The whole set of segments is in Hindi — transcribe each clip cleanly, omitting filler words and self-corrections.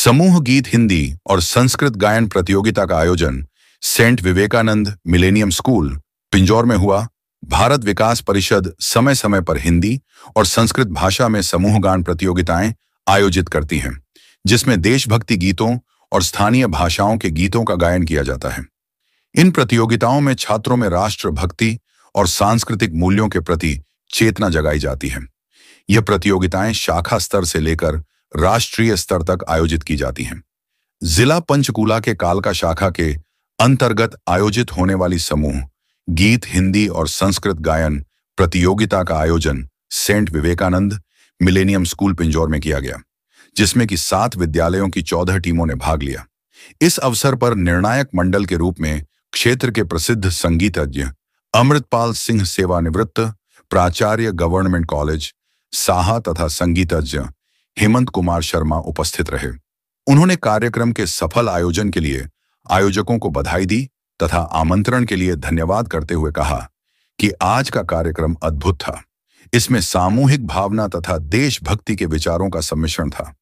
समूह गीत हिंदी और संस्कृत गायन प्रतियोगिता का आयोजन Saint Vivekanand Millennium School Pinjore में हुआ। भारत विकास परिषद समय समय पर हिंदी और संस्कृत भाषा में समूह गान प्रतियोगिताएं आयोजित करती हैं, जिसमें देशभक्ति गीतों और स्थानीय भाषाओं के गीतों का गायन किया जाता है। इन प्रतियोगिताओं में छात्रों में राष्ट्रभक्ति और सांस्कृतिक मूल्यों के प्रति चेतना जगाई जाती है। यह प्रतियोगिताएं शाखा स्तर से लेकर राष्ट्रीय स्तर तक आयोजित की जाती हैं। जिला पंचकूला के कालका शाखा के अंतर्गत आयोजित होने वाली समूह गीत हिंदी और संस्कृत गायन प्रतियोगिता का आयोजन Saint Vivekanand Millennium School Pinjore में किया गया, जिसमें कि 7 विद्यालयों की 14 टीमों ने भाग लिया। इस अवसर पर निर्णायक मंडल के रूप में क्षेत्र के प्रसिद्ध संगीतज्ञ अमृतपाल सिंह सेवानिवृत्त प्राचार्य गवर्नमेंट कॉलेज साहा तथा संगीतज्ञ हेमंत कुमार शर्मा उपस्थित रहे। उन्होंने कार्यक्रम के सफल आयोजन के लिए आयोजकों को बधाई दी तथा आमंत्रण के लिए धन्यवाद करते हुए कहा कि आज का कार्यक्रम अद्भुत था। इसमें सामूहिक भावना तथा देशभक्ति के विचारों का सम्मिश्रण था।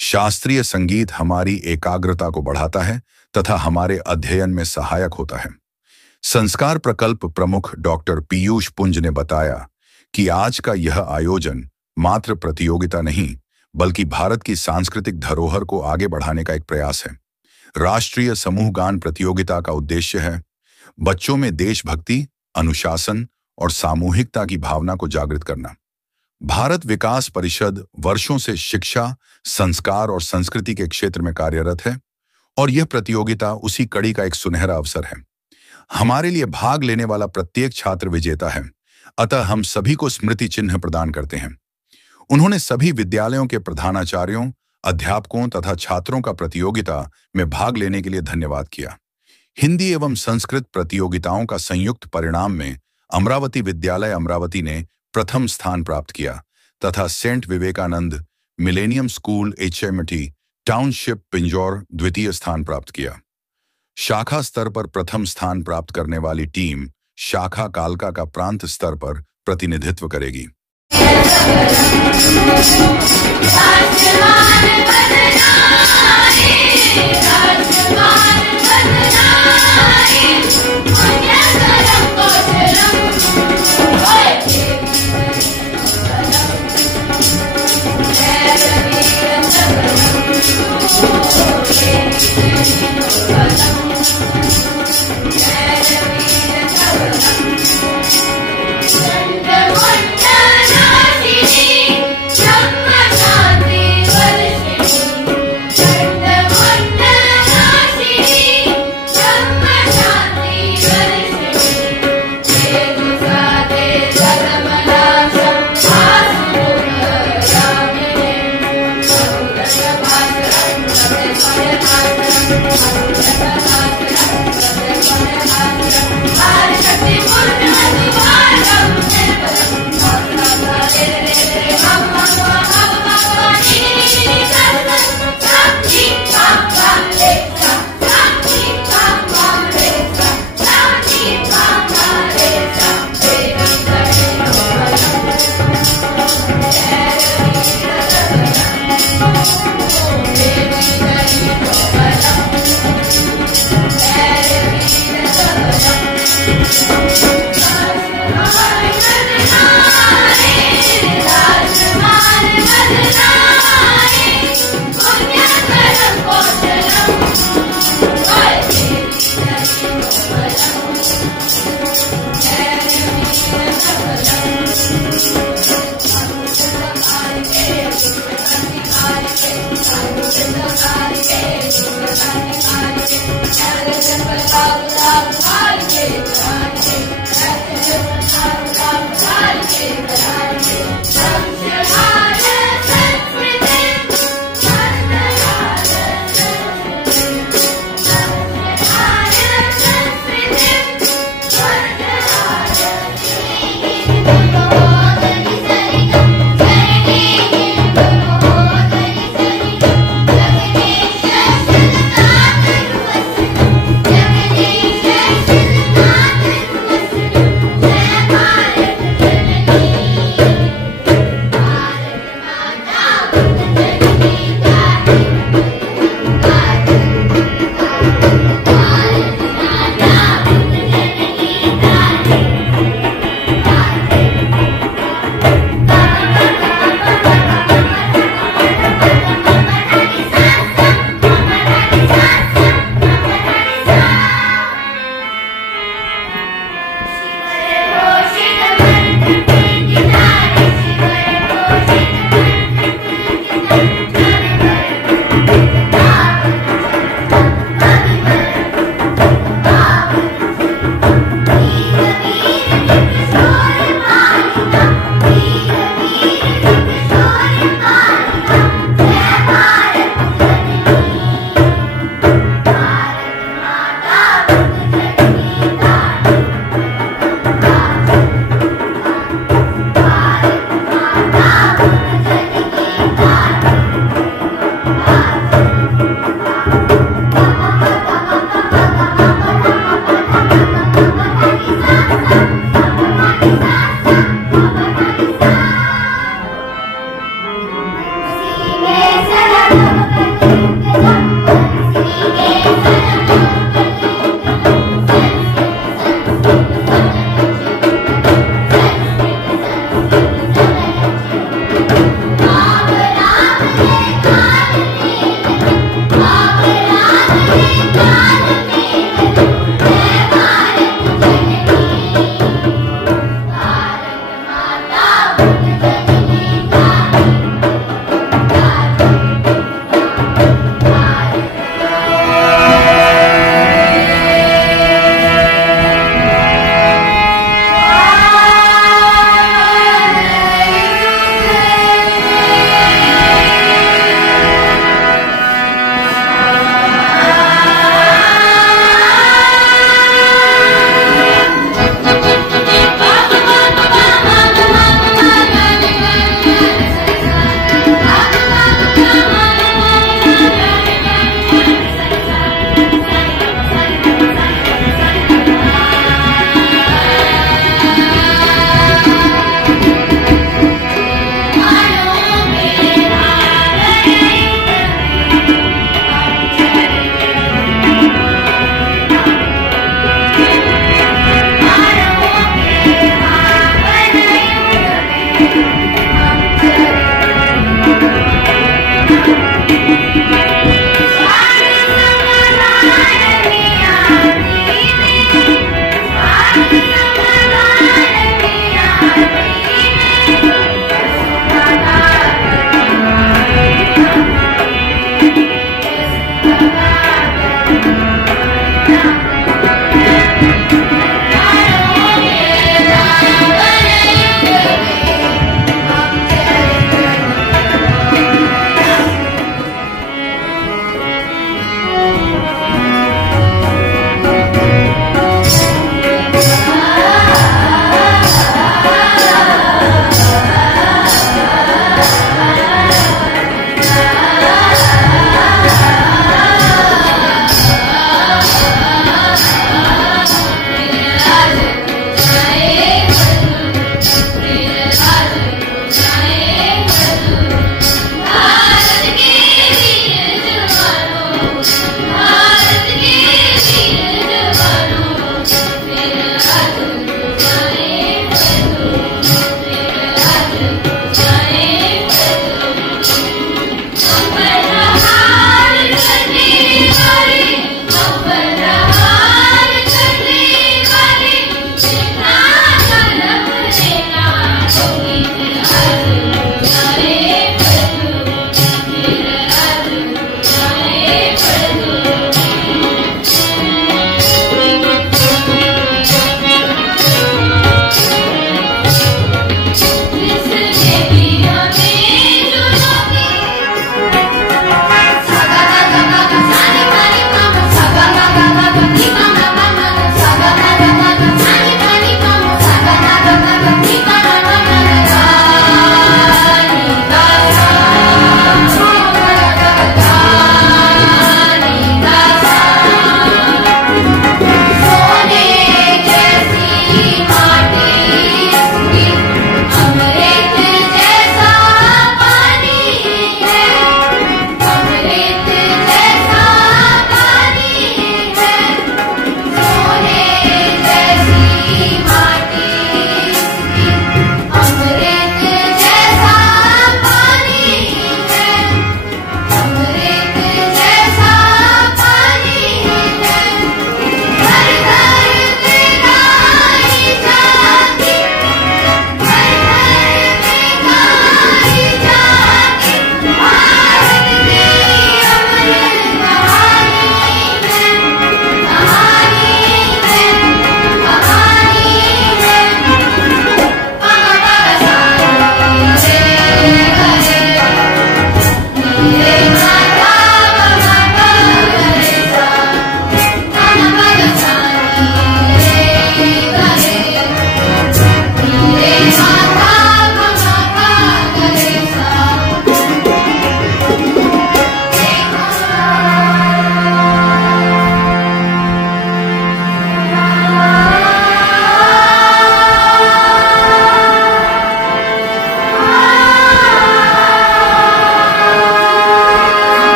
शास्त्रीय संगीत हमारी एकाग्रता को बढ़ाता है तथा हमारे अध्ययन में सहायक होता है। संस्कार प्रकल्प प्रमुख डॉक्टर पीयूष पुंज ने बताया कि आज का यह आयोजन मात्र प्रतियोगिता नहीं, बल्कि भारत की सांस्कृतिक धरोहर को आगे बढ़ाने का एक प्रयास है। राष्ट्रीय समूह गान प्रतियोगिता का उद्देश्य है बच्चों में देशभक्ति, अनुशासन और सामूहिकता की भावना को जागृत करना। भारत विकास परिषद वर्षों से शिक्षा, संस्कार और संस्कृति के क्षेत्र में कार्यरत है और यह प्रतियोगिता उसी कड़ी का एक सुनहरा अवसर है। हमारे लिए भाग लेने वाला प्रत्येक छात्र विजेता है, अतः हम सभी को स्मृति चिन्ह प्रदान करते हैं। उन्होंने सभी विद्यालयों के प्रधानाचार्यों, अध्यापकों तथा छात्रों का प्रतियोगिता में भाग लेने के लिए धन्यवाद किया। हिंदी एवं संस्कृत प्रतियोगिताओं का संयुक्त परिणाम में अमरावती विद्यालय अमरावती ने प्रथम स्थान प्राप्त किया तथा Saint Vivekanand Millennium School HMT township Pinjore द्वितीय स्थान प्राप्त किया। शाखा स्तर पर प्रथम स्थान प्राप्त करने वाली टीम शाखा कालका का प्रांत स्तर पर प्रतिनिधित्व करेगी।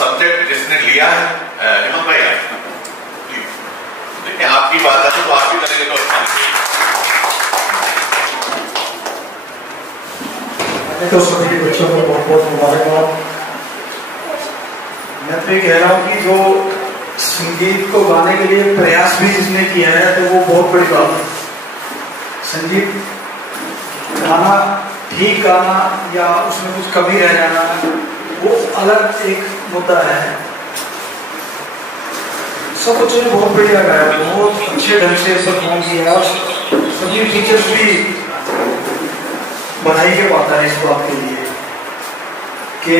सब्जेक्ट जिसने लिया है, हेमंत भाई देखिए आपकी बात है तो आप भी करेंगे तो अच्छा लगेगा। तो सभी बच्चों को बहुत बहुत मुबारकबाद। मैं तो ये कह रहा हूँ कि जो संगीत को गाने के लिए प्रयास भी जिसने किया है तो वो बहुत बड़ी बात है। संगीत गाना, ठीक गाना या उसमें कुछ कमी रह जाना वो अलग एक मुद्दा है। सब बच्चों ने बहुत बढ़िया गाया, बहुत अच्छे ढंग से परफॉर्म किया और सभी टीचर्स भी बधाई के पाता है इस बात के लिए कि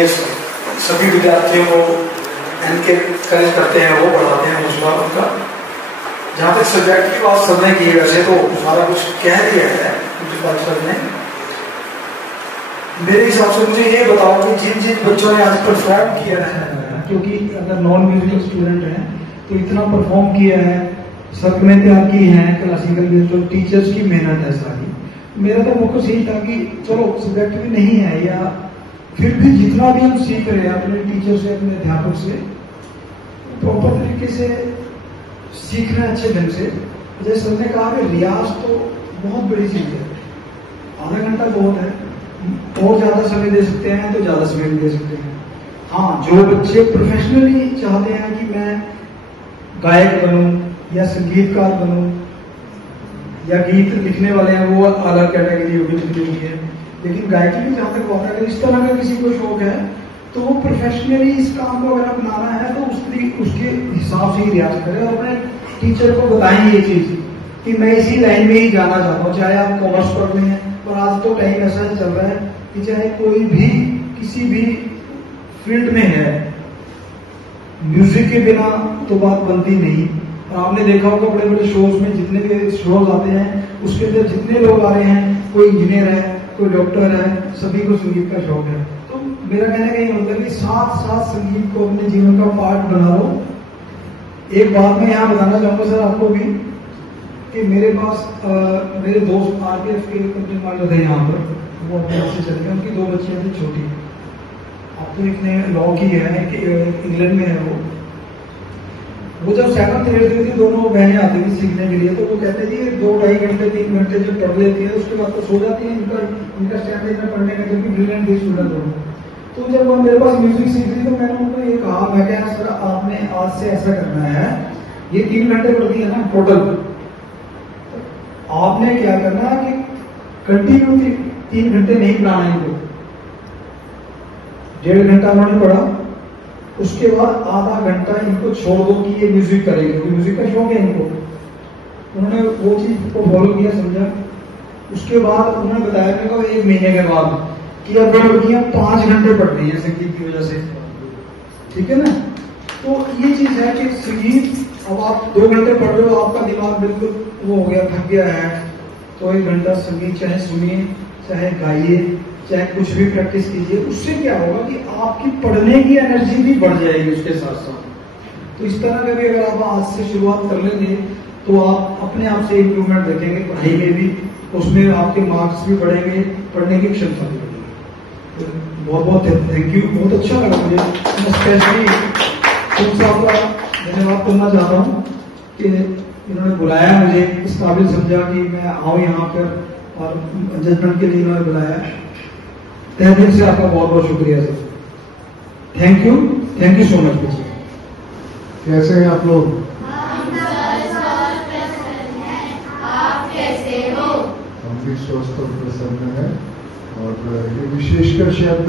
सभी विद्यार्थियों को एनकरेज करते हैं, वो बढ़ाते हैं हौसला उनका। जहाँ तक सब्जेक्ट की बात सबने की, वैसे तो सारा कुछ कह दिया है ने। मेरे हिसाब से मुझे ये बताओ कि जिन जिन बच्चों ने आज परफॉर्म किया है, क्योंकि अगर नॉन म्यूजिकल स्टूडेंट हैं तो इतना परफॉर्म किया है, सर्कलें तैयार की हैं, क्लासिकल म्यूजिक टीचर्स की मेहनत है सारी। मेरा तो फोकस यही था कि चलो सब्जेक्ट भी नहीं है या फिर भी जितना भी हम सीख रहे हैं अपने टीचर से, अपने अध्यापक से, प्रॉपर तरीके से सीखना है अच्छे ढंग से। जैसे सबने कहा कि रियाज तो बहुत बड़ी चीज है, आधा घंटा बहुत है, और ज्यादा समय दे सकते हैं तो ज्यादा समय भी दे सकते हैं। हाँ, जो बच्चे प्रोफेशनली चाहते हैं कि मैं गायक बनूं या संगीतकार बनूं या गीत लिखने वाले हैं, वो अलग कैटेगरी होगी जिनके लिए। लेकिन गायकी भी जहां तक होता है, अगर इस तरह का किसी को शौक है तो वो प्रोफेशनली इस काम को अगर अपनाना है तो उसके हिसाब से ही रियाज करें और अपने टीचर को बताएं ये चीज कि मैं इसी लाइन में ही जाना चाहता हूँ। चाहे आप कॉमर्स पढ़ रहे हैं, और आज तो टाइम ऐसा ही चल रहा है कि चाहे कोई भी किसी भी फील्ड में है, म्यूजिक के बिना तो बात बनती नहीं। और आपने देखा होगा बड़े बड़े शोज में, जितने भी शोज आते हैं उसके अंदर जितने लोग आ रहे हैं, कोई इंजीनियर है, कोई डॉक्टर है, सभी को संगीत का शौक है। तो मेरा कहने का ये मतलब कि साथ साथ संगीत को अपने जीवन का पार्ट बना लो। एक बात मैं यहाँ बताना चाहूंगा सर आपको भी कि मेरे पास मेरे दोस्त आरपीएफ के कंपनी वाले थे यहाँ पर, वो अपने यहाँ से चले गए, उनकी 2 बच्चियां थी छोटी। अब तो एक ने लॉ की है कि इंग्लैंड में है वो जब 7th 8th थी, दोनों बहनें आती थी सीखने के लिए, तो वो कहते थे 2-2.5 घंटे 3 घंटे जब पढ़ लेती है उसके बाद तो सो जाती है। इनका स्टैंडर्ड में पढ़ने में, क्योंकि ब्रिलियंट थी स्टूडेंट हो। तो जब वो मेरे पास म्यूजिक सीख रही तो मैंने उनको ये कहा, मैं क्या सर आपने आज से ऐसा करना है, ये 3 घंटे पढ़ती है ना टोटल, आपने क्या करना है कि कंटिन्यू 3 घंटे नहीं पढ़ाना इनको। 1.5 घंटा उन्होंने पढ़ा, उसके बाद आधा घंटा इनको छोड़ दो कि ये म्यूजिक करेंगे, क्योंकि म्यूजिक का शौक है इनको। उन्होंने वो चीज को फॉलो किया, समझा। उसके बाद उन्होंने बताया मेरे को 1 महीने के बाद कि अब लड़कियां 5 घंटे पढ़ रही है संगीत की वजह से, ठीक है ना। तो ये चीज है कि संगीत, अब आप 2 घंटे पढ़ रहे हो, आपका दिमाग बिल्कुल वो हो गया, थक गया है, तो 1 घंटा संगीत चाहे सुनिए, चाहे गाइए, चाहे कुछ भी प्रैक्टिस कीजिए। उससे क्या होगा कि आपकी पढ़ने की एनर्जी भी बढ़ जाएगी उसके साथ साथ। तो इस तरह का भी अगर आप आज से शुरुआत कर लेंगे तो आप अपने आप से इम्प्रूवमेंट देखेंगे पढ़ाई में भी, उसमें आपके मार्क्स भी बढ़ेंगे, पढ़ने की क्षमता भी बढ़ेगी। तो बहुत बहुत थैंक यू, बहुत अच्छा लगा मुझे। मैं स्पेशली आपका धन्यवाद करना चाहता हूँ कि इन्होंने बुलाया मुझे, इस काबिल समझा कि मैं आऊँ यहाँ पर, और जजमेंट के लिए इन्होंने बुलाया। तहे दिल से आपका बहुत बहुत शुक्रिया sir, thank you so much बच्चे। कैसे हैं आप लोग? आप कैसे हो? हम भी स्वस्थ और प्रसन्न हैं। और ये विशेषकर शब्द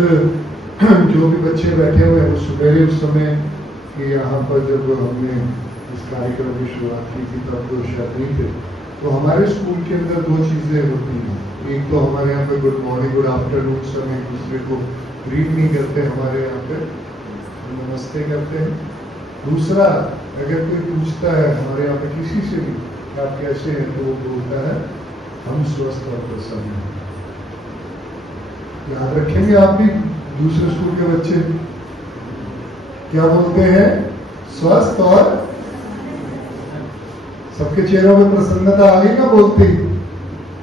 जो भी बच्चे बैठे हुए हैं वो सुबह उस समय कि यहाँ पर जब हमने इस कार्यक्रम की शुरुआत की थी तब तो शब्द नहीं थे। तो हमारे स्कूल के अंदर 2 चीजें होती हैं। एक तो हमारे यहाँ पे गुड मॉर्निंग गुड आफ्टरनून समय एक दूसरे को ग्रीट नहीं करते, हमारे यहाँ पे नमस्ते करते हैं। दूसरा, अगर कोई पूछता है हमारे यहाँ पे किसी से भी आप कैसे हैं, तो वो बोलता है हम स्वस्थ और प्रसन्न हैं। याद रखेंगे आप भी, दूसरे स्कूल के बच्चे क्या बोलते हैं? स्वस्थ और, सबके चेहरों में प्रसन्नता आ गई ना बोलते ही,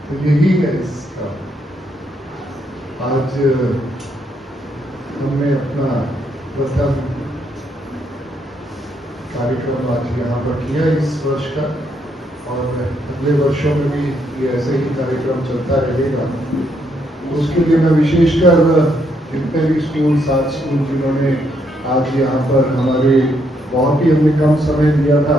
तो यही है इसका। आज हमने अपना प्रथम कार्यक्रम आज यहाँ पर किया इस वर्ष का, और अगले वर्षों में भी ये ऐसे ही कार्यक्रम चलता रहेगा। उसके लिए मैं विशेषकर जितने भी स्कूल, 7 स्कूल जिन्होंने आज यहाँ पर हमारे बहुत ही हमने कम समय दिया था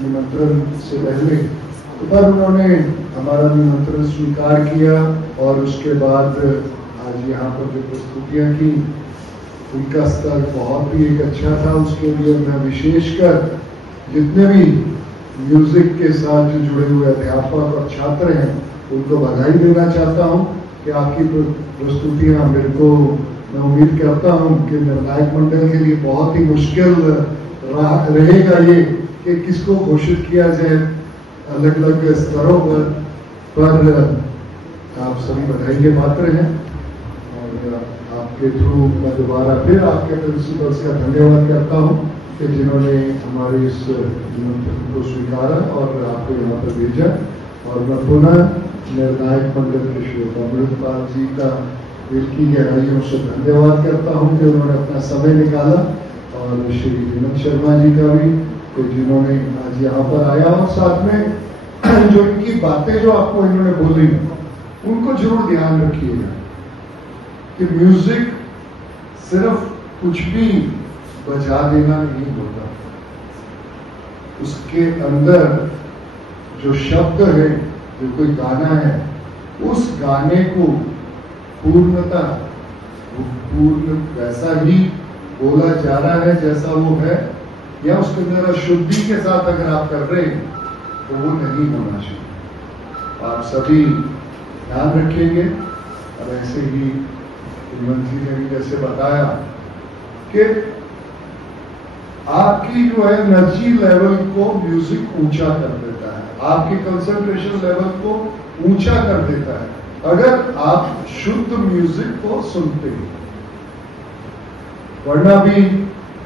निमंत्रण से पहले, तो पर उन्होंने हमारा निमंत्रण स्वीकार किया और उसके बाद आज यहाँ पर जो प्रस्तुतियाँ की उनका स्तर बहुत ही एक अच्छा था। उसके लिए मैं विशेषकर जितने भी म्यूजिक के साथ जो जुड़े हुए अध्यापक और छात्र हैं उनको बधाई देना चाहता हूं कि आपकी प्रस्तुतियां मेरे को, मैं उम्मीद करता हूं कि निर्णायक मंडल के लिए बहुत ही मुश्किल रहेगा ये कि किसको घोषित किया जाए अलग अलग स्तरों पर आप सभी बधाई के पात्र हैं। और आपके थ्रू मैं दोबारा फिर आपके प्रिंसिपल का धन्यवाद करता हूं कि जिन्होंने हमारे इस निमंत्रण को स्वीकारा और आपको यहाँ पर भेजा। और मैं पुनः निर्णायक मंडल के श्री अमृतपाल जी का दिल की गहराइयों से धन्यवाद करता हूँ कि उन्होंने अपना समय निकाला, और श्री हेमंत शर्मा जी का भी कि जिन्होंने आज यहाँ पर आया, और साथ में जो इनकी बातें जो आपको इन्होंने बोली उनको जरूर ध्यान रखिएगा कि म्यूजिक सिर्फ कुछ भी बजा देना नहीं होता, उसके अंदर जो शब्द है, जो कोई गाना है, उस गाने को पूर्णता पूर्ण वैसा ही बोला जा रहा है जैसा वो है, या उसके अंदर अशुद्धि के साथ अगर आप कर रहे हैं तो वो नहीं होना चाहिए। आप सभी ध्यान रखेंगे। और ऐसे ही मंत्री ने भी जैसे बताया कि आपकी जो है एनर्जी लेवल को म्यूजिक ऊंचा कर देता है, आपके कंसंट्रेशन लेवल को ऊंचा कर देता है अगर आप शुद्ध म्यूजिक को सुनते हैं। वरना भी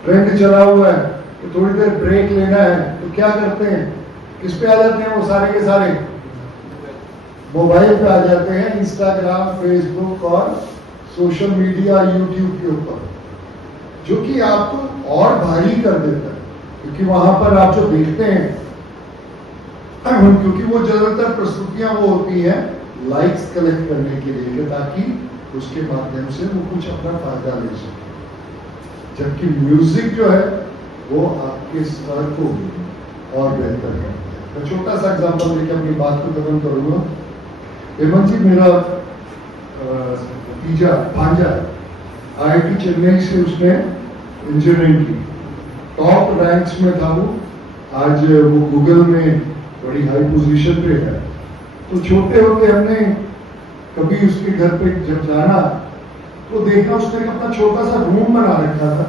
ट्रेंड चला हुआ है तो थोड़ी देर ब्रेक लेना है तो क्या करते हैं, किस पे आ जाते हैं वो सारे के सारे, मोबाइल पे आ जाते हैं, इंस्टाग्राम, फेसबुक और सोशल मीडिया, यूट्यूब के ऊपर, जो कि आपको और भारी कर देता है। क्योंकि वहां पर आप जो देखते हैं, क्योंकि वो ज्यादातर प्रस्तुतियां वो होती हैं लाइक्स कलेक्ट करने के लिए, ताकि उसके माध्यम से वो कुछ अपना फायदा ले सके। जबकि म्यूजिक जो है वो आपके स्तर को और बेहतर करता है। मैं छोटा सा एग्जांपल देकर अपनी बात को खत्म करूंगा। हेमंत जी, मेरा भतीजा भांजा IIT चेन्नई से उसने इंजीनियरिंग की, टॉप रैंक्स में था वो, आज वो गूगल में बड़ी हाई पोजीशन पे है। तो छोटे होते हमने कभी उसके घर पे जब जाना तो देखा उसने अपना छोटा सा रूम बना रखा था,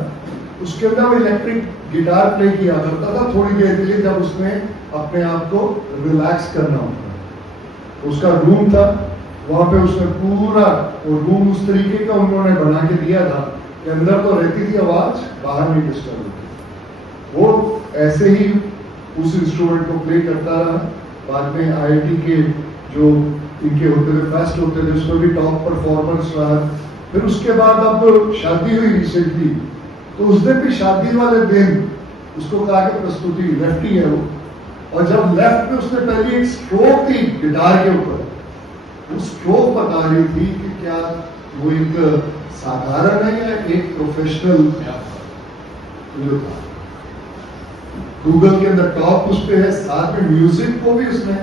उसके अंदर वो इलेक्ट्रिक गिटार प्ले किया करता था थोड़ी देर के लिए जब उसने अपने आप को रिलैक्स करना होता। उसका रूम था, वहां पे उसने पूरा वो रूम उस तरीके का उन्होंने बना के दिया था कि अंदर तो रहती थी आवाज, बाहर नहीं डिस्टर्ब होती। वो ऐसे ही उस इंस्ट्रूमेंट को प्ले करता रहा। बाद में IIT के जो इनके होते थे, फेस्ट होते थे, उसमें भी टॉप परफॉर्मेंस रहा। फिर उसके बाद अब शादी हुई रिसेंटली, तो उस दिन भी शादी वाले दिन उसको कहा कि प्रस्तुति, लेफ्टी है वो, और जब लेफ्ट में उसने पहली एक स्ट्रोक थी गिटार के ऊपर, वो स्ट्रोक बता रही थी कि क्या वो एक साधारण है या एक प्रोफेशनल जो था। गूगल के अंदर टॉप उस पे है, साथ में म्यूजिक को भी उसने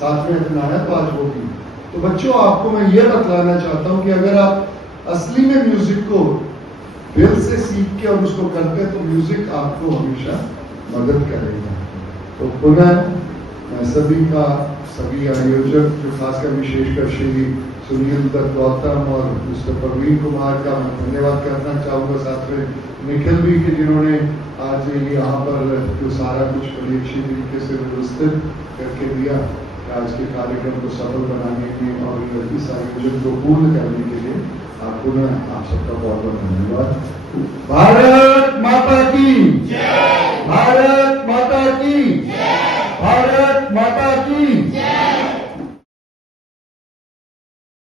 साथ में अपनाया, तो आज वो भी। तो बच्चों, आपको मैं ये बतलाना चाहता हूं कि अगर आप असली में म्यूजिक को दिल से सीख के और उसको करते हैं तो म्यूजिक आपको हमेशा मदद करेगा। तो पुनः मैं सभी का, सभी आयोजक, जो खासकर विशेषकर श्री सुनील दत्त गौतम और मिस्टर प्रवीण कुमार का मैं धन्यवाद करना चाहूँगा, साथ में निखिल भी कि जिन्होंने आज यहाँ पर जो सारा कुछ बड़ी अच्छी तरीके से व्यवस्थित करके दिया, आज के कार्यक्रम को सफल बनाने में और इस आयोजन को पूर्ण करने के लिए आप पुनः आप सबका बहुत बहुत धन्यवाद। भारत माता की जय।